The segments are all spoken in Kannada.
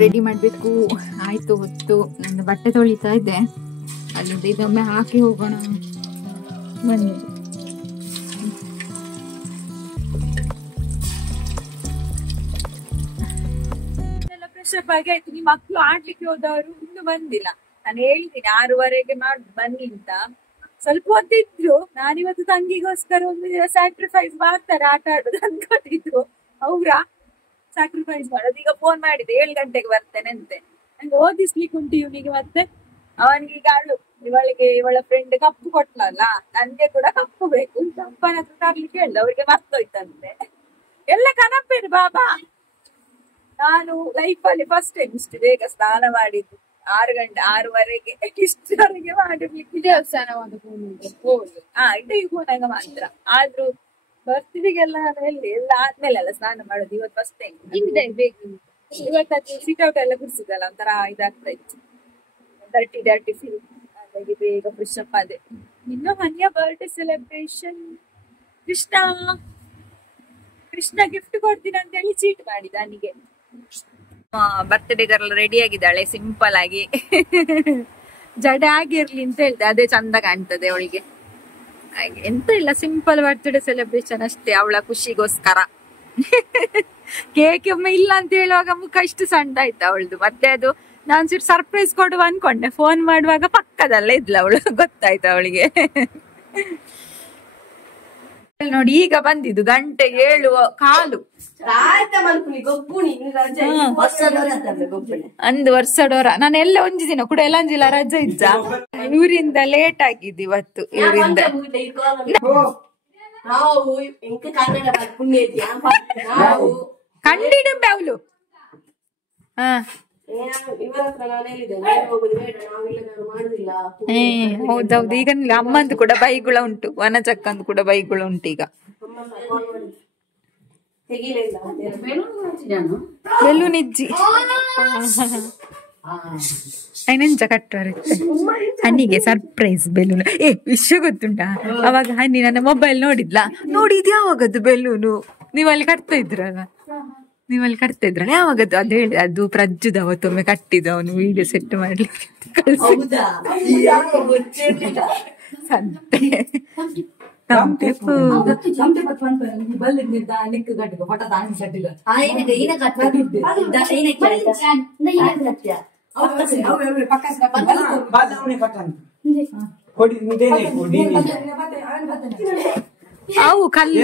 ರೆಡಿ ಮಾಡ್ಬೇಕು. ಆಯ್ತು ಹೊತ್ತು ನನ್ನ ಬಟ್ಟೆ ತೊಳಿತಾ ಇದ್ದೆ, ಅಲ್ಲಿಂದ ಇದೊಮ್ಮೆ ಹಾಕಿ ಹೋಗೋಣ ಬನ್ನಿ. ಫ್ರೆಶಪ್ ಆಗಿ ಆಯ್ತು. ನಿಮ್ಮ ಮಕ್ಳು ಆಡ್ಲಿಕ್ಕೆ ಹೋದವರು ಇನ್ನು ಬಂದಿಲ್ಲ. ನಾನು ಹೇಳಿದ್ದೀನಿ 6:30ಗೆ ಬನ್ನಿ ಅಂತ. ಸ್ವಲ್ಪ ಹೊತ್ತಿದ್ರು. ನಾನಿವತ್ತು ತಂಗಿಗೋಸ್ಕರ ಒಂದು ದಿನ ಸ್ಯಾಕ್ರಿಫೈಸ್ ಮಾಡ್ತಾರೆ ಆಟ ಆಡೋದು ಅನ್ಕೊಂಡಿದ್ರು. ಅವ್ರ ಸ್ಯಾಕ್ರಿಫೈಸ್ ಮಾಡೋದು. ಈಗ ಫೋನ್ ಮಾಡಿದೆ 7 ಗಂಟೆಗೆ ಬರ್ತೇನೆ ಅಂತೆ. ನಂಗೆ ಓದಿಸ್ಲಿಕ್ಕೆ ಉಂಟು ಇವನಿಗೆ. ಮತ್ತೆ ಅವನಿಗೆ ಈಗ ಇವಳ ಫ್ರೆಂಡ್ ಕಪ್ಪು ಕೊಟ್ಲಲ್ಲ, ನನ್ಗೆ ಕೂಡ ಕಪ್ಪು ಬೇಕು. ಅಪ್ಪನ ಹತ್ರ ತರ್ಲಿಕ್ಕೆ ಹೇಳ್ದ, ಅವ್ರಿಗೆ ಮರ್ತೋಯ್ತಂತೆ. ಎಲ್ಲ ಕನಪೇನು ಬಾಬಾ. ನಾನು ಲೈಫಲ್ಲಿ ಫಸ್ಟ್ ಟೈಮ್ ಇಷ್ಟು ಬೇಗ ಸ್ನಾನ ಮಾಡಿದ್ದು. 6:30ಗೆ ಇಷ್ಟವರೆಗೆ ಮಾಡಿರ್ಲಿಕ್ಕೆ ದೇವಸ್ಥಾನ ಇದೇ ಹೋದಾಗ ಮಾತ್ರ. ಆದ್ರೂ ಬರ್ತಿಗೆಲ್ಲ ಎಲ್ಲಿ ಎಲ್ಲ ಆದ್ಮೇಲೆ ಅಲ್ಲ ಸ್ನಾನ ಮಾಡೋದು. ಇವತ್ತು ಫಸ್ಟ್ ಟೈಮ್ ಇವತ್ತು ಸೀಟ್ ಔಟ್ ಎಲ್ಲ ಕುಡಿಸಿದಲ್ಲ, ಒಂಥರ ಇದಾಗ್ತಾ ಇತ್ತು, ಡರ್ಟಿ ಫೀಲ್. ಹಾಗಾಗಿ ಬೇಗ ಫ್ರೆಶ್ ಅಪ್ ಆದೆ. ಇನ್ನು ಹನ್ಯ ಬರ್ಡೇ ಸೆಲೆಬ್ರೇಷನ್. ಕೃಷ್ಣ ಗಿಫ್ಟ್ ಕೊಡ್ತೀನಿ ಅಂತ ಹೇಳಿ ಚೀಟ್ ಮಾಡಿದ ನನಗೆ. ಬರ್ತ್ಡೇ ಗರ್ಲ್ ರೆಡಿ ಆಗಿದ್ದಾಳೆ ಸಿಂಪಲ್ ಆಗಿ. ಜಡೆ ಆಗಿರ್ಲಿ ಅಂತ ಹೇಳ್ದೆ, ಅದೇ ಚಂದ ಕಾಣ್ತದೆ ಅವಳಿಗೆ. ಹಾಗೆ ಎಂತ ಇಲ್ಲ, ಸಿಂಪಲ್ ಬರ್ತ್ಡೇ ಸೆಲೆಬ್ರೇಷನ್ ಅಷ್ಟೇ, ಅವಳ ಖುಷಿಗೋಸ್ಕರ. ಕೇಕ್ ಒಮ್ಮೆ ಇಲ್ಲ ಅಂತ ಹೇಳುವಾಗ ಮುಖ ಇಷ್ಟು ಸಣ್ಣ ಆಯ್ತು ಅವಳದು. ಮತ್ತೆ ಅದು ನಾನ್ ಸರ್ಪ್ರೈಸ್ ಕೊಡುವ ಅನ್ಕೊಂಡೆ, ಫೋನ್ ಮಾಡುವಾಗ ಪಕ್ಕದಲ್ಲೇ ಇದ್ಲ ಅವಳು, ಗೊತ್ತಾಯ್ತು ಅವಳಿಗೆ. ನೋಡಿ ಈಗ ಬಂದಿದ್ದು 7:15. ಅಂದು ವರ್ಷಡೋರ ನಾನು ಎಲ್ಲ ಒಂಜಿ ದಿನ ಕೂಡ ಎಲ್ಲಂಜಿಲ್ಲ ರಜೆ ಇದ್ದ. ಇವರಿಂದ ಲೇಟ್ ಆಗಿದ್ದು ಇವತ್ತು. ಇವರಿಂದ ಕಂಡಿಡುಂಬೆ ಅವಳು. ಹೌದೌದು. ಈಗ ಅಮ್ಮಂದು ಕೂಡ ಬೈಗುಳ ಉಂಟು, ವನಚಕ್ಕಂದು ಕೂಡ ಬೈಗುಳ ಉಂಟು. ಈಗ ಬೆಲೂನ್ ಇಜ್ಜಿ ಐನಂಚ ಕಟ್ಟುವರೆ ಹಣ್ಣಿಗೆ ಸರ್ಪ್ರೈಸ್ ಬೆಲೂನ್. ವಿಷಯ ಗೊತ್ತುಂಟಾ, ಅವಾಗ ಹಣ್ಣಿ ನನ್ನ ಮೊಬೈಲ್ ನೋಡಿದ್ ಯಾವಾಗದ್ದು ಬೆಲೂನು ನೀವಲ್ಲಿ ಕಟ್ತಾ ಇದ್ರಲ್ಲ, ಯಾವಾಗದ್ದು ಅದು ಹೇಳಿ. ಅದು ಪ್ರಜ್ಜುದ ಅವತ್ತೊಮ್ಮೆ ಕಟ್ಟಿದ, ಅವನು ವಿಡಿಯೋ ಸೆಟ್ ಮಾಡ್ಲಿಕ್ಕೆ ಅವು ಕಲ್ಲು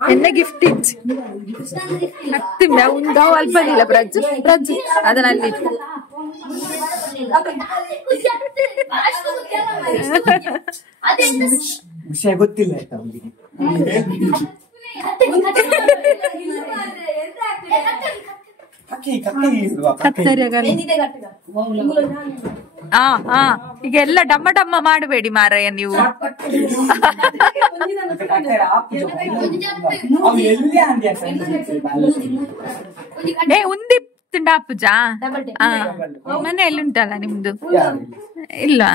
ಎನ್ನ ಗಿಫ್ಟ್ ಇಜ್ಜಿ ಹತ್ತಿಂಬೆ ಒಂದು ಅಲ್ಪದಿಲ್ಲ ಪ್ರಜ್ಜು ಅದನ್ನಲ್ಲಿ ವಿಷಯ ಗೊತ್ತಿಲ್ಲ. ಈಗ ಎಲ್ಲ ಡಮ್ಮ ಮಾಡಬೇಡಿ ಮಾರಾಯ ನೀವು. ಉಂದಿ ತುಂಡ ಪೂಜ ಮನೆಯಲ್ಲಿ ಉಂಟಲ್ಲ ನಿಮ್ದು ಇಲ್ವಾ?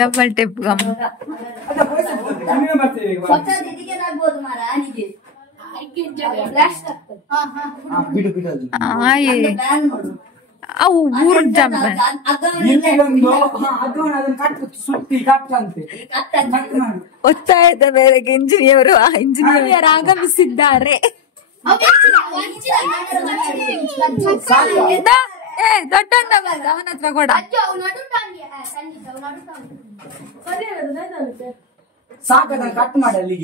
ಡಬಲ್ ಟೆಪ್ ಗಮ್ ಅವು ಊರು ಜಂಬ ಒತ್ತಾಯದ ಮೇರೆಗೆ ಇಂಜಿನಿಯರ್ ಆಗಮಿಸಿದ್ದಾರೆ. ದೊಡ್ಡ ಅವನ ಹತ್ರ ಕೂಡ ಕಟ್ ಮಾಡಲಿ.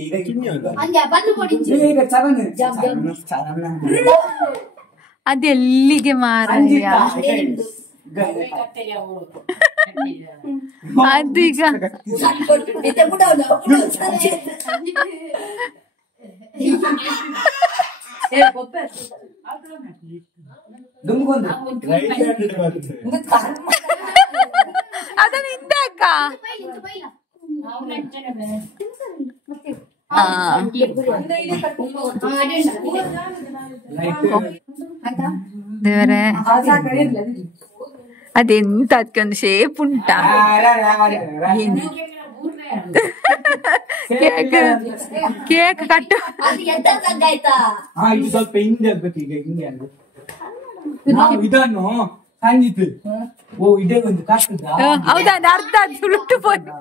ಅದೆಲ್ಲಿಗೆ ಮಾರಾಯ ಅದೀಗ ಅದನ್ನ ಹಿಂದೆ ಅಕ್ಕ ದೇವರೇ ಅದೆಂತ ಅದಕ್ಕೊಂದು ಶೇಪ್ ಉಂಟಾ? ಕೇಕ್ ಕಟ್ಟು ಸ್ವಲ್ಪ ಹಿಂದೆ ಆಗ್ಬೇಕು. ಈಗ ಹಿಂಗೆ ಅಂದ್ರೆ ನಾವು ಇದನ್ನು ಸಂಜಿತ್ ಓ ಇದೇ ಒಂದು ಕಾಸ್ತದ. ಹೌದಾ? ಅದು ಅರ್ಧ ಸುರುಟ್ಟು ಹೋಯ್ತು.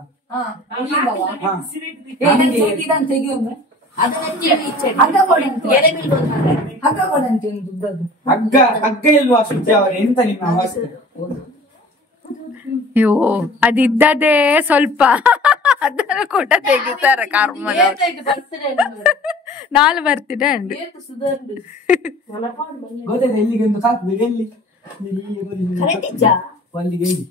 ಹಗ್ಗ ಹಗ್ಗ ಇಲ್ವಾ ಸುದ್ದಿ ಅವ್ರ ಎಂತ ನಿಮ್ಮ ಅವಸ್ಥೆ? ಅಯ್ಯೋ ಅದಿದ್ದದೇ ಸ್ವಲ್ಪ ಅದನ್ನು ಕೂಡ ತೆಗಿತಾರ ಕರ್ಮದ. ನಾಳೆ ಬರ್ತಿದ್ದೆ ಅಂಡು ಗೊತ್ತಾಯ್ತು ಎಲ್ಲಿಗೆ ಒಂದು ಕಾಕ್ಬೇಕು. ಎಲ್ಲಿ ಅಲ್ಲಿಗೆ ಎಲ್ಲಿ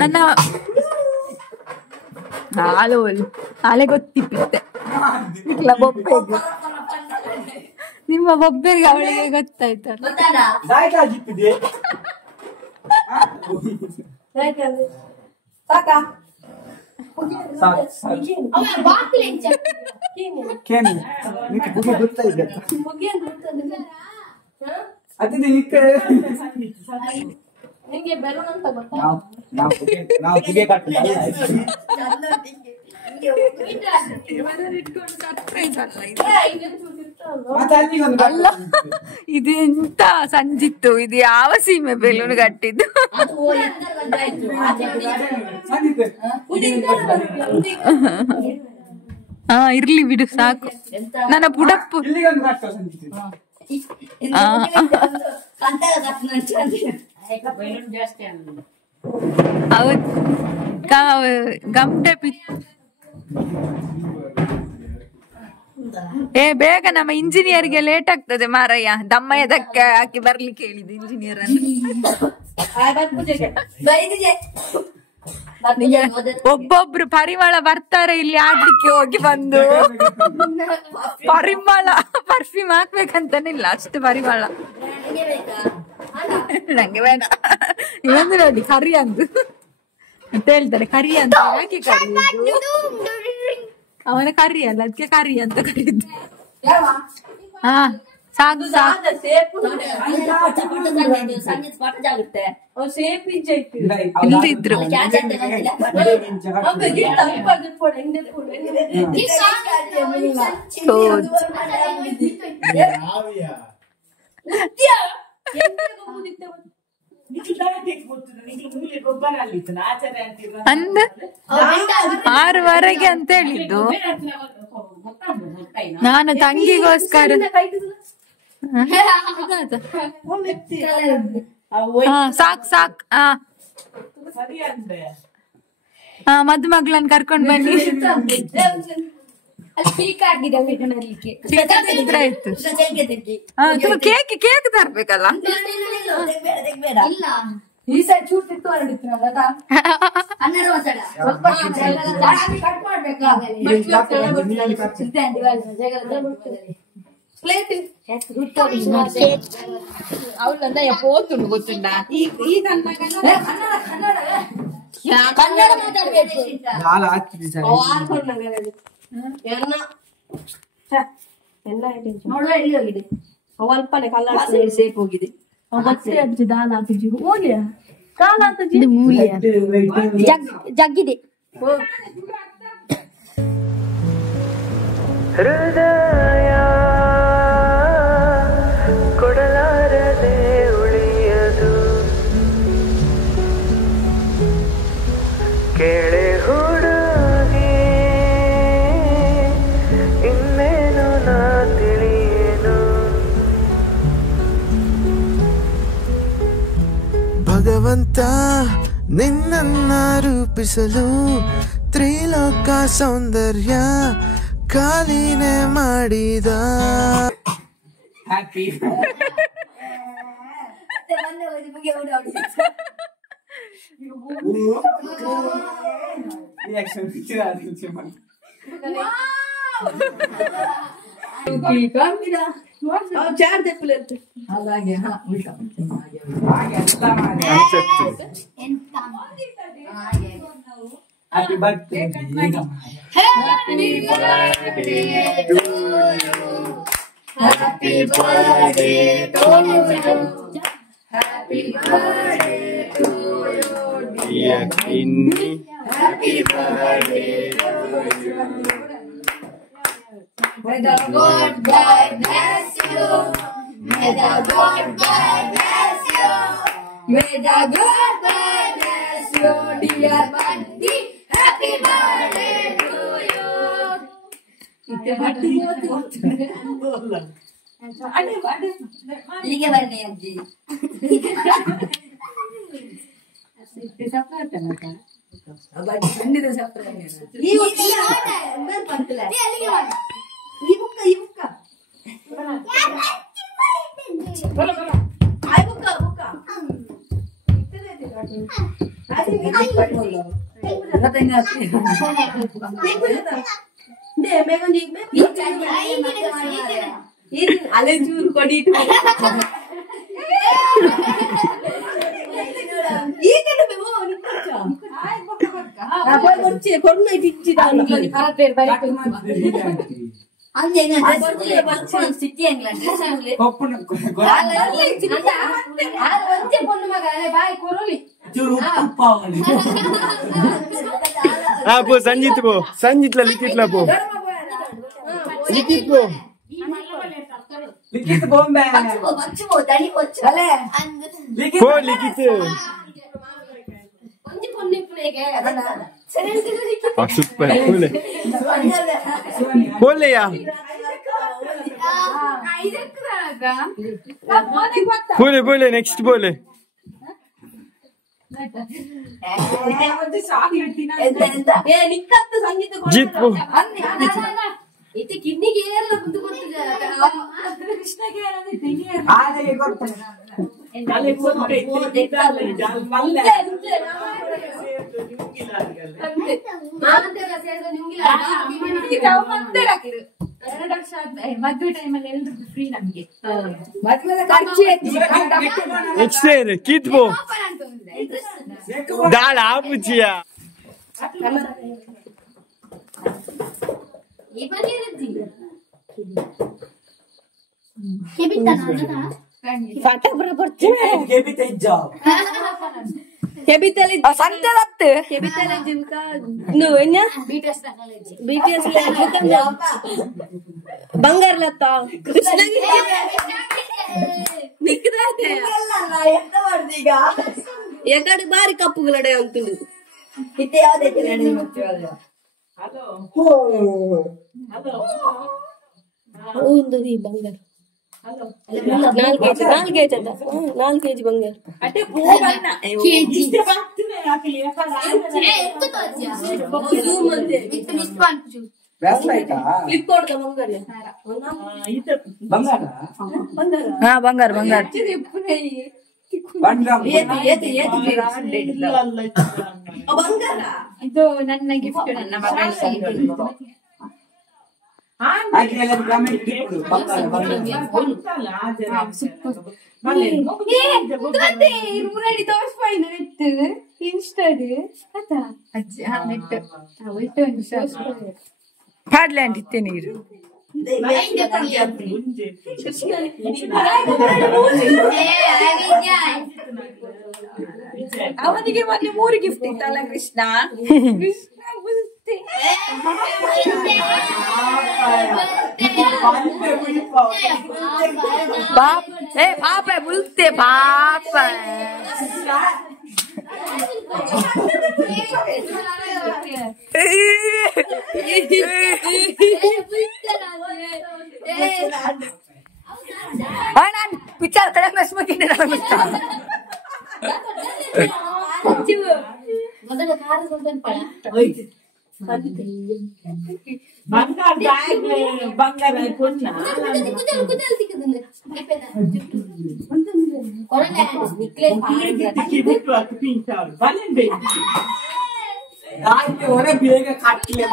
ನನ್ನ ಹಾಲೆ ಗೊತ್ತಿಪ್ಪಿತ್ತೆ ಬೊಬ್ಬೆಗೆ. ನಿಮ್ಮ ಬೊಬ್ಬೆಗೆ ಅವಳಿಗೆ ಗೊತ್ತಾಯ್ತಲ್ಲ. ಅಲ್ಲ ಇದು ಎಂತ ಸಂಜಿತ್ತು? ಇದು ಯಾವ ಸೀಮೆ ಬೆಲೂನ್ ಕಟ್ಟಿದ್ದು? ಹಾ ಇರ್ಲಿ ಬಿಡು ಸಾಕು. ನನ್ನ ಪುಡಪ್ಪು ಗಮ್ಟೆ ಬೇಗ ನಮ್ಮ ಇಂಜಿನಿಯರ್ಗೆ ಲೇಟ್ ಆಗ್ತದೆ ಮಾರಯ್ಯ. ದಮ್ಮಯ್ಯದಕ್ಕೆ ಹಾಕಿ ಬರ್ಲಿಕ್ಕೆ ಹೇಳಿದ್ದು ಇಂಜಿನಿಯರ್ ಒಬ್ಬೊಬ್ರು ಪರಿಮಳ ಬರ್ತಾರೆ ಇಲ್ಲಿ ಆಡ್ಲಿಕ್ಕೆ ಹೋಗಿ ಬಂದು. ಪರಿಮಳ ಪರ್ಫ್ಯೂಮ್ ಹಾಕ್ಬೇಕಂತಾನಿಲ್ಲ, ಅಷ್ಟು ಪರಿಮಳ ನಂಗೆ ಬೇಡ. ಇವೊಂದು ನೋಡಿ ಕರಿ ಅಂದು ಅಂತ ಹೇಳ್ತಾರೆ. ಕರಿ ಅಂತ ಯಾಕೆ ಕರಿಯುದು? ಅವನ ಕರಿ ಅಲ್ಲ, ಅದಕ್ಕೆ ಕರಿ ಅಂತ ಕರೀದು. ಹಾ ಸಾಕು ಸಾಕು. ಇಲ್ದಿದ್ರು ಅಂದ 6ವರೆಗೆ ಅಂತ ಹೇಳಿದ್ದು. ನಾನು ತಂಗಿಗೋಸ್ಕರ ಸಾಕ್ ಸಾಕ್. ಮದುಮಗಳನ್ನ ಕರ್ಕೊಂಡ್ ಬನ್ನಿ. ಕೇಕ್ ಕೇಕ್ ತರ್ಬೇಕಲ್ಲ. ಈ ಸೈಡ್ ಚೂಟ್ ಇತ್ತು ಅವಳಂದ ಪೋತುಂಡು ಗೊತ್ತುಂಡ. ಕನ್ನಡ ಮಾತಾಡ್ಬೇಕು. ನೋಡುವ ಎಲ್ಲಿ ಹೋಗಿದೆ ಅವಲ್ಪನೆ ಕಲ್ಲರ್ ಸೇಫ್ ಹೋಗಿದೆ. ಜಗ್ಗಿದೆ ಹೃದಯ ಕೊಡಲಾರದೆ ಉಳಿಯದು ಕೇಳೆ ಹುಡುಗಿ ಇನ್ನೇನು ನಾ ತಿಳಿಯೇನು. ಭಗವಂತ ನಿನ್ನನ್ನ ರೂಪಿಸಲು ತ್ರಿಲೋಕ ಸೌಂದರ್ಯ ಕಾಲಿನೇ ಮಾಡಿದ. ಹ್ಯಾಪಿ चार दे प्लेट అలాగే ఉల్టా happy birthday happy birthday to you happy birthday to you happy birthday to you dear ఇన్ని happy birthday to you May the God bless you. May the God bless you. May the God bless you, dear Bunty. Happy birthday to you. Itte birthday Lige barne ajji. Itte sapata nata. Abadi bandi da sapra ne. Ee otta mer pantla. Ee lige barne. Ibukka. Bola. Ay bukka. Ittele te. Adi me patolo. Natanga. Ne megon jigme. Ee ale chur kodi tu. Ee kena bebo nikkacha. Ay bukka. Apa korche korna itchi dalla. Karat per bari. Anjenga birthday function city england dress angle koppuna anje ponnu magale bye koroli churu uppavali po sanjit la likit la po likit bombe bachcho dani bachcho ale po likit onje ponnu ipulege adana super pole ya pole next pole जीत वो इतने किन्नी गेयर ला बुंदू कोट कृष्ण गेयर अंदर तिनी आले कोट्टे डाले कोट्टे डाले डाल मल्ले ಮಾವಂತರ ಸೇರಿದ ನಿಂಗಿಲ್ಲ ಮದುವೆ ಟೈಮಲ್ಲಿ ಎಲ್ರಿಗೂ ಫ್ರೀ ನಮಗೆ ಮದುವೆ ಖರ್ಚು next year kit po dal apuchiya ಈ ಬನ್ನಿ ಇರುತ್ತೆ ಕೆಬಿತ ನಾನಾ ಫಾಟಾ ಬರಬರ್ ಕೆಬಿತ ಇಜ್ಜಾ ಕೆಬಿತಲಿ ಸಂತೆ ದತ್ತೆ ಕೆಬಿತಲಿ ಜಿಂಕ నువ్వెన్నా ಬಿಟಿಎಸ್ ಕಾಲೇಜ್ ಬಿಟಿಎಸ್ ಬಂಗಾರ ಲತ್ತ ಕೃಷ್ಣಗಿ ನಿಕ್ಕದಾತೆ ಎಲ್ಲ ಎಂತ ಮಾಡ್ದೀಗ ಎಕಡೆ ಬಾರಿ ಕಪ್ಪುಗಳಡೆ ಅಂತಿಂದು ಇತ್ತೆ ಯಾವ್ದೈತೆ ನಡಿ ಮತ್ತೆ ಹಲೋ ಹೌದು ಈ ಬಂಗಾರ ನಾಲ್ಕು ಕೆಜಿ ಬಂಗಾರ అంటే కేజీ ಜೂಮ್ ಅಂತೆ ಕ್ಲಿಪ್ ಕೊಡ್ದ ಬಂಗಾರ ಬಂಗಾರ ಬಂಗಾರ ಬಂಗಾರ ಇದು ನನ್ನ ಗಿಫ್ಟ್ ನನ್ನ ಮಗಳ ರೂರಡಿ ತೋರ್ಸ್ಪಾಯಿ ನೆಟ್ಟು ಇನ್ಸ್ಟಾಡ್ ಅಜ್ಜಿ ನೆಟ್ಟು ಒಟ್ಟು ಪಾಡ್ಲ್ಯಾಂಡ್ ಇತ್ತೆ ನೀರು ಅವನಿಗೆ ಮೊನ್ನೆ 3 ಗಿಫ್ಟ್ ಇತ್ತಲ್ಲ ಕೃಷ್ಣ ಪಾಪ ಬುಲ್ತೆ ಪಾಪ ನಾನು ಪಿಕ್ಚರ್ ಕಡೆ ಮೆಸ್ಬೇಕಿದ್ದೆ ಮೊದಲ ಕಾರ್ ಪಳ ಬಂಗಾರ ಬೇಗ ಕಟ್ಲೆ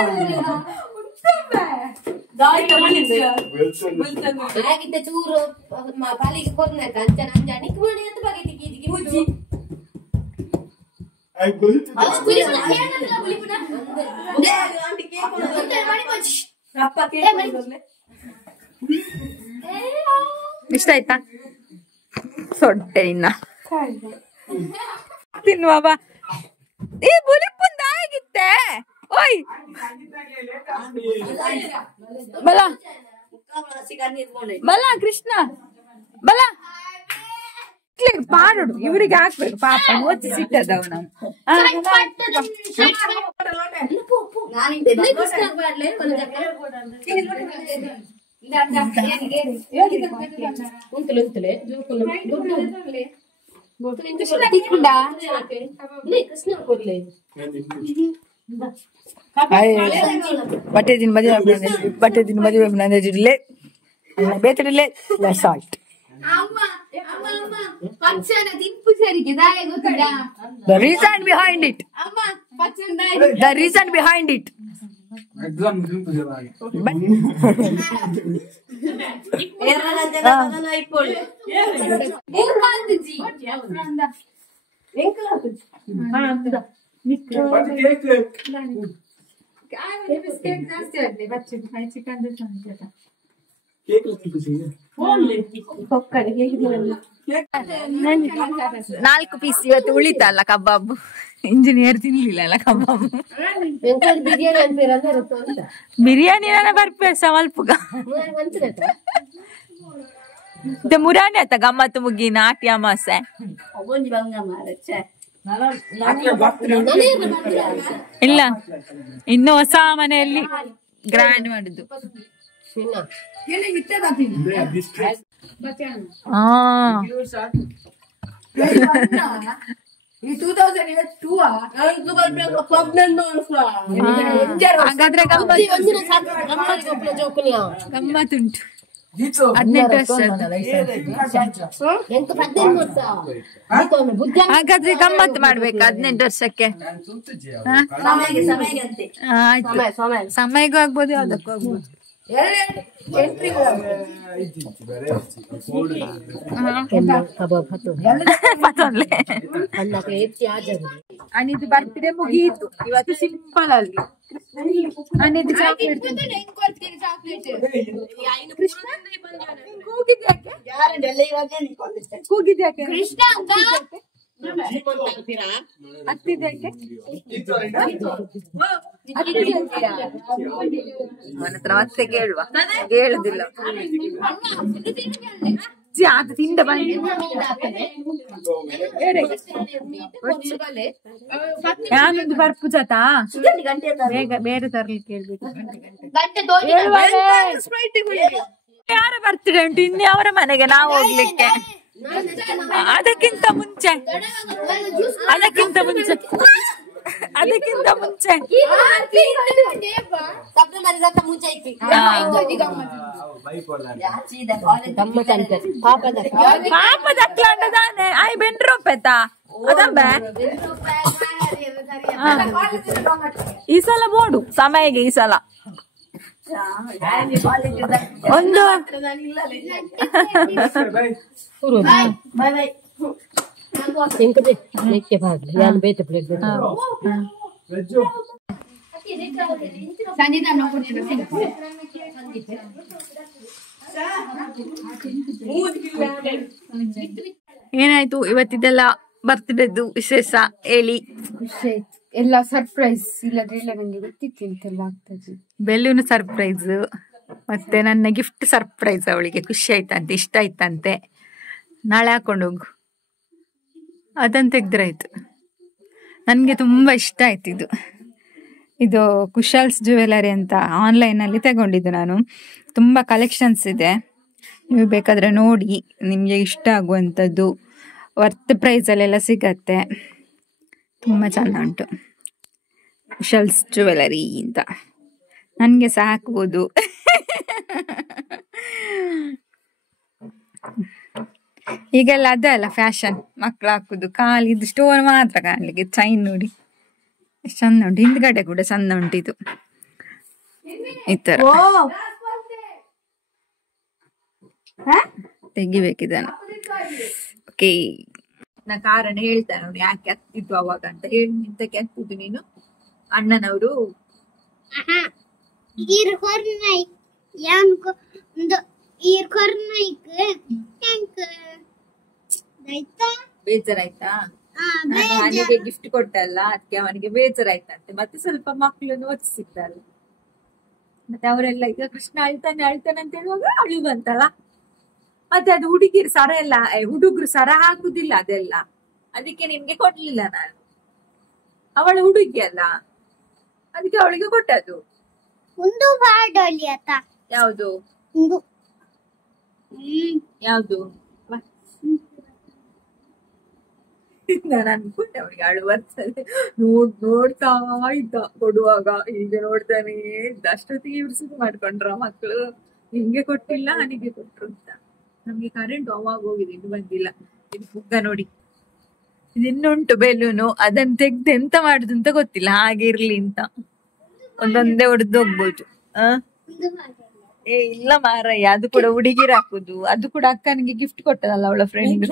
ಆಗಿದ್ದ ಚೂರು ಪಾಲಿಗೆ ಕೊರ್ನಾಯ್ತು ಅಂಚನ ಅಂಜ ನಿಕ್ ಮಾಡಿ ಅಂತ ಬಾಗಿಟ್ಟಿಗೆ ಇದಕ್ಕೆ ಮುಚ್ಚಿ ಇಷ್ಟ ಆಯ್ತಾ ಸೊಟ್ಟೆ ಇನ್ನ ತಿನ್ನುವ ಬಾ ಈ ಬುಲಿಪುಂದ ಆಗಿತ್ತೆ ಓಯ್ ಬಲ ಬಲ ಕೃಷ್ಣ ಬಲ ಪಾಡೋಡು ಇವ್ರಿಗೆ ಹಾಕ್ಬೇಕು ಪಾಪ ಓದಿ ಸಿಟ್ಟದವ್ ನಾವು ಬಟ್ಟೆ ದಿನ ಮದುವೆ ನಂದಿಲೆ ಬೇತಡಿಲೆ salt The reason behind it. The reason behind it. ನಾಲ್ಕು ಪೀಸ್ ಇವತ್ತು ಉಳಿತಲ್ಲ ಕಬಾಬ್ ಇಂಜಿನಿಯರ್ ತಿನ್ಲಿಲ್ಲ ಅಲ್ಲ ಕಬಾಬ್ ಬಿರಿಯಾನಿ ಬರ್ಪೇರ್ ಸ್ವಲ್ಪ ಮುರಾನಿ ಆತ ಗಮ್ಮತ್ತು ಮುಗಿ ನಾಟಿ ಅಮಾಸೆ ಇಲ್ಲ ಇನ್ನು ಹೊಸ ಮನೆಯಲ್ಲಿ ಗ್ರ್ಯಾಂಡ್ ಮಾಡುದು ಹಾಗಾದ್ರೆ ಗಮ್ಮತ್ತುಂಟು 18 ವರ್ಷ ಹಾಗಾದ್ರೆ ಗಮ್ಮತ್ತು ಮಾಡ್ಬೇಕು 18 ವರ್ಷಕ್ಕೆ ಸಮಯಗೂ ಆಗ್ಬೋದು ಅದಕ್ಕೂ ಆಗ್ಬೋದು ಅನಿದು ಬರ್ತ್ಡೇ ಮುಗಿಯಿತು ಇವತ್ತು ಸಿಂಪಲ್ ಅಲ್ಲಿ ಅನಿದು ಚಾಕ್ಲೇಟ್ ಕೂಗಿದ್ಯಾಕೆ ಹತ್ತಿದ್ಯಾಕೆ ಅವನ ಹತ್ರ ಮತ್ತೆ ಕೇಳುವ ಕೇಳುದಿಲ್ಲ ಅದು ತಿಂದ ಬಂದು ಯಾನೊಂದು ಬರ್ಪು ಜಾತಾ ಬೇಗ ಬೇರೆ ತರ್ಲಿಕ್ಕೆ ಹೇಳ್ಬೇಕು ಯಾರ ಬರ್ತ್ಡೇ ಉಂಟು ಇನ್ನು ಅವರ ಮನೆಗೆ ನಾವು ಹೋಗ್ಲಿಕ್ಕೆ ಅದಕ್ಕಿಂತ ಮುಂಚೆ ಪಾಪದಕ್ಲಾಂಡದಾನೆ ಆಯ್ ಬೆಂಡ್ರೊಪ್ಪೆತ ಅದಂಬೆ ಈ ಸಲ ಬೋಡು ಸಮಯಗೆ ಈ ಸಲ ಒಂದು ಏನಾಯ್ತು ಇವತ್ತಿದೆಲ್ಲ ಬರ್ತ್ಡೇದು ವಿಶೇಷ ಹೇಳಿ. ಎಲ್ಲ ಸರ್ಪ್ರೈಸ್ ಇಲ್ಲದ್ರೆ ಇಲ್ಲ ನಂಗೆ ಗೊತ್ತಿತ್ತು ಇಂತೆಲ್ಲ ಆಗ್ತದೆ. ಬೆಲ್ಲೂನು ಸರ್ಪ್ರೈಸ್ ಮತ್ತೆ ನನ್ನ ಗಿಫ್ಟ್ ಸರ್ಪ್ರೈಸ್. ಅವಳಿಗೆ ಖುಷಿ ಆಯ್ತಂತೆ, ಇಷ್ಟ ಆಯ್ತಂತೆ. ನಾಳೆ ಹಾಕೊಂಡು ಹೋಗು ಅದನ್ನು ತೆಗ್ದ್ರಾಯ್ತು. ನನಗೆ ತುಂಬ ಇಷ್ಟ ಆಯ್ತು ಇದು. ಇದು ಕುಶಲ್ಸ್ ಜ್ಯುವೆಲರಿ ಅಂತ ಆನ್ಲೈನಲ್ಲಿ ತಗೊಂಡಿದ್ದು ನಾನು. ತುಂಬ ಕಲೆಕ್ಷನ್ಸ್ ಇದೆ, ನೀವು ಬೇಕಾದರೆ ನೋಡಿ, ನಿಮಗೆ ಇಷ್ಟ ಆಗುವಂಥದ್ದು ವರ್ತ್ ಪ್ರೈಸಲ್ಲೆಲ್ಲ ಸಿಗತ್ತೆ. ತುಂಬ ಚೆಂದ ಉಂಟು ಕುಶಲ್ಸ್ ಜ್ಯುವೆಲರಿ ಅಂತ. ನನಗೆ ಸಹ ಹಾಕ್ಬೋದು. ಈಗೆಲ್ಲ ಅದೇ ಅಲ್ಲ ಫ್ಯಾಷನ್, ಮಕ್ಕಳು ಹಾಕುದು. ಕಾಲಿದು ಸ್ಟೋನ್ ಮಾತ್ರ ಕಾಣಲಿಕ್ಕೆ. ಚೈನ್ ನೋಡಿ ಎಷ್ಟು ಚಂದ ಉಂಟು, ಹಿಂದ್ಗಡೆ ಕೂಡ ಚಂದ ಉಂಟು ಇದು. ಈ ತರ ಓ ತೆಗಿಬೇಕಿದ್ದಾನೆ. ಓಕೆ, ನಾ ಕಾರಣ ಹೇಳ್ತಾನೆ ನೋಡಿ ಯಾಕೆ ಹತ್ತಿದ್ದು ಅವಾಗ ಅಂತ. ಹೇಳಿ ನಿಂತಕ್ಕೆ ಹತ್ತಿದ್ದು ನೀನು? ಅಣ್ಣನವರು ಬೇಜಾರಾಯ್ತಾ? ನಾನು ಅವನಿಗೆ ಗಿಫ್ಟ್ ಕೊಟ್ಟಲ್ಲ, ಅದಕ್ಕೆ ಅವನಿಗೆ ಬೇಜಾರಾಯ್ತಂತೆ. ಮತ್ತೆ ಸ್ವಲ್ಪ ಮಕ್ಳನ್ನು ಓದಿಸಿದ್ದಲ್ಲ, ಮತ್ತೆ ಅವರೆಲ್ಲ ಈಗ ಕೃಷ್ಣ ಅಳ್ತಾನೆ ಅಂತ ಹೇಳುವಾಗ ಅಳು ಬಂತಲ್ಲ. ಮತ್ತೆ ಅದು ಹುಡುಗಿರು ಸರ ಎಲ್ಲ, ಹುಡುಗರು ಸರ ಹಾಕುದಿಲ್ಲ ಅದೆಲ್ಲ, ಅದಕ್ಕೆ ನಿನ್ಗೆ ಕೊಡ್ಲಿಲ್ಲ ನಾನು. ಅವಳ ಹುಡುಗಿ ಅಲ್ಲ, ಅದಕ್ಕೆ ಅವಳಿಗೆ ಕೊಟ್ಟದ್ದು. ಯಾವುದು ಯಾವುದು? ನಾನು ಅನ್ಕೊಂಡೆ ಅವಳಿಗೆ ಅಳು ಬರ್ತದೆ ನೋಡ್ತಾ ಇದ್ದ ಕೊಡುವಾಗ. ಈಗ ನೋಡ್ತಾನೆ ಇದ್ದ. ಅಷ್ಟೊತ್ತಿಗೆ ಇವ್ರು ಸುದ್ದಿ ಮಾಡ್ಕೊಂಡ್ರ ಮಕ್ಳು, ಹಿಂಗೆ ಕೊಟ್ಟಿಲ್ಲ ನನಗೆ ಕೊಟ್ರು ಅಂತ. ನಮ್ಗೆ ಕರೆಂಟ್ ಅವಾಗ ಹೋಗಿದೆ, ಇನ್ನು ಬಂದಿಲ್ಲ. ಇದು ಪುಗ್ಗ ನೋಡಿ, ಇದಿನ್ನುಂಟು ಬೆಲೂನು. ಅದನ್ನ ತೆಗ್ದು ಎಂತ ಮಾಡುದು ಅಂತ ಗೊತ್ತಿಲ್ಲ, ಹಾಗೆ ಇರ್ಲಿ ಅಂತ. ಒಂದೊಂದೇ ಹೊಡೆದು ಹೋಗ್ಬೋದು. ಏ ಇಲ್ಲ ಮಾರಯ್ಯ, ಅದು ಕೂಡ ಹುಡುಗಿರ್ ಹಾಕುದು. ಅದು ಕೂಡ ಅಕ್ಕನಿಗೆ ಗಿಫ್ಟ್ ಕೊಟ್ಟದಲ್ಲ ಅವಳ ಫ್ರೆಂಡ್.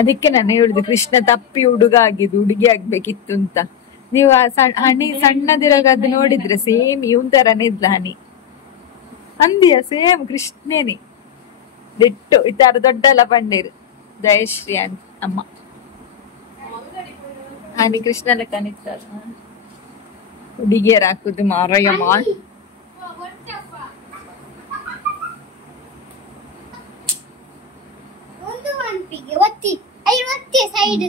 ಅದಕ್ಕೆ ನಾನು ಹೇಳುದು ಕೃಷ್ಣ ತಪ್ಪಿ ಹುಡುಗ ಆಗಿದ್ದು, ಹುಡುಗಿ ಆಗ್ಬೇಕಿತ್ತು ಅಂತ. ನೀವು ಹನಿ ಸಣ್ಣದಿರಾಗ ಅದು ನೋಡಿದ್ರೆ ಸೇಮ್ ಇವನ್ ತರನೇ ಇದ್ಲ ಹನಿ. ಅಂದಿಯ ಸೇಮ್ ಕೃಷ್ಣೇನೆ ದಿಟ್ಟು. ಈ ತರ ದೊಡ್ಡಲ್ಲ ಪಂಡೀರು ಜಯಶ್ರೀ ಅಂತ ಅಮ್ಮ. ಹನಿ ಕೃಷ್ಣ ಲೆಕ್ಕ ನಿಂತಾರ. ಹುಡುಗಿಯರ್ ಹಾಕುದು ಮಾರಯ್ಯ ಒತ್ತಿ ಸೈಡ್